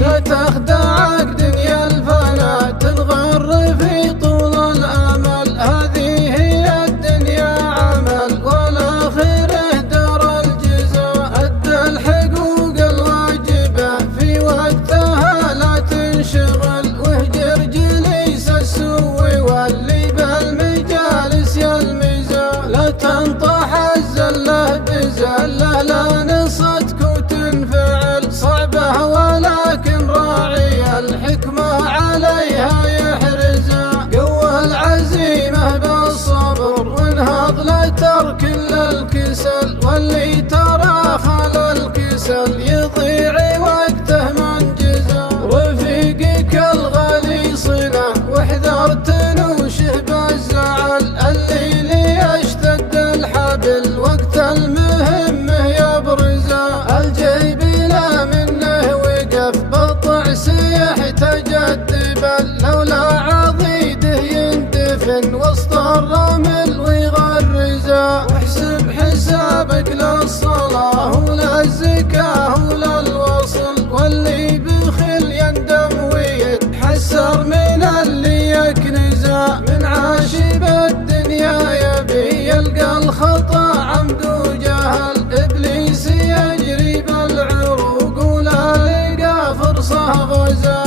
لا تخدعك دنيا الفنا تنغر في طول الامل، هذه هي الدنيا عمل والاخره دار الجزاء. ادى الحقوق الواجبه في وقتها لا تنشغل، واهجر جليس السوء واللي بالمجالس يلمزه. لا تنطح الزله بزله لا نصتك وتنفعل، صعبه ولكن راعي الحكمه عليها يحرزه. قوى العزيمه بالصبر وانهض لا تركن للكسل، واللي ترى خال الكسل يضيع وقته منجزه. رفيقك الغالي صله واحذر تنوشه بالزعل، الليل يشتد الحبل وقت المهمه يبرزه. الجيب لا منه وقف بطع سيح تجدبل، لولا عضيده يندفن وسط الرمل ويغرزه. واحسب حسابك للصلاه وللزكاه وللوصل، واللي بخل يندم ويتحسر من اللي يكنزه. من عاشب الدنيا يبي يلقى الخطا عمد وجهل، ابليس يجري بالعروق ولا لقى فرصه غزا.